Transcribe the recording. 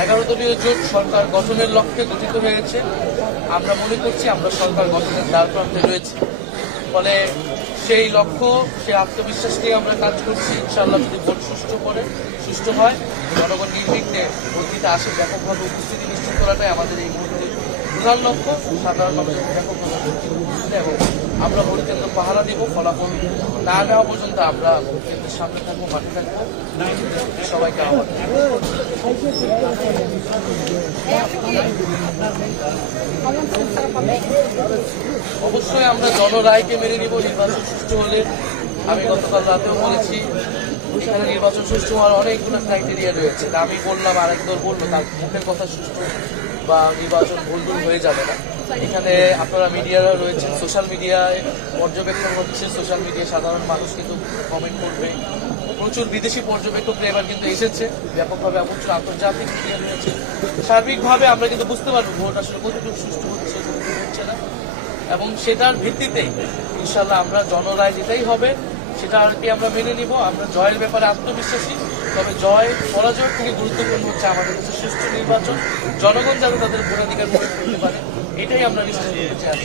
11 দলীয় জোট সরকার গঠনের লক্ষ্যে গঠিত হয়েছে। আমরা মনে করছি আমরা সরকার গঠনের দ্বারপ্রান্তে রয়েছি। ফলে সেই লক্ষ্য, সেই আত্মবিশ্বাস নিয়ে আমরা কাজ করছি। ইনশাআল্লাহ যদি ভোট সুষ্ঠু হয়, জনগণ নির্বিঘ্নে ভোট দিতে আসে, ব্যাপকভাবে উপস্থিতি নিশ্চিত করাটাই আমাদের এই মুহূর্তে প্রধান লক্ষ্য। সাধারণ মানুষের ব্যাপকভাবে ভোট দিতে এবং আমরা ভোট কেন্দ্র পাহারা দিব। ফলাফল না নেওয়া পর্যন্ত আমরা ভোট কেন্দ্রের সামনে থাকবো, মাঠে থাকবো। সবাইকে আহ্বান। অবশ্যই আমরা জনরায়কে মেনে নিব। নির্বাচন সুষ্ঠু হলে, আমি গতকাল রাতেও বলেছি, এখানে নির্বাচন সুষ্ঠু হওয়ার অনেকগুলো ক্রাইটেরিয়া রয়েছে। আমি বললাম, আরেক দল বললো, তার মুখের কথা সুষ্ঠু বা নির্বাচন ভুলভুল হয়ে যাবে না। এখানে আপনারা মিডিয়ারা রয়েছেন, সোশ্যাল মিডিয়ায় পর্যবেক্ষণ হচ্ছে, সোশ্যাল মিডিয়ায় সাধারণ মানুষ কিন্তু কমেন্ট করবে। প্রচুর বিদেশি পর্যবেক্ষকরা এবার কিন্তু এসেছে ব্যাপকভাবে, প্রচুর আন্তর্জাতিক মিডিয়া রয়েছে। সার্বিকভাবে আমরা কিন্তু বুঝতে পারবো ভোট আসলে কতটুকু সুষ্ঠু হচ্ছে, কতটুকু হচ্ছে না। এবং সেটার ভিত্তিতেই ইনশাল্লাহ আমরা জনরায় যেটাই হবে সেটা আর কি আমরা মেনে নিব। আমরা জয়ের ব্যাপারে আত্মবিশ্বাসী, তবে জয় পরাজয় থেকে গুরুত্বপূর্ণ হচ্ছে আমাদের কাছে সুষ্ঠু নির্বাচন, জনগণ যাতে তাদের ভোটাধিকার প্রয়োগ করতে পারে, এটাই আমরা নিশ্চিত করতে চাই।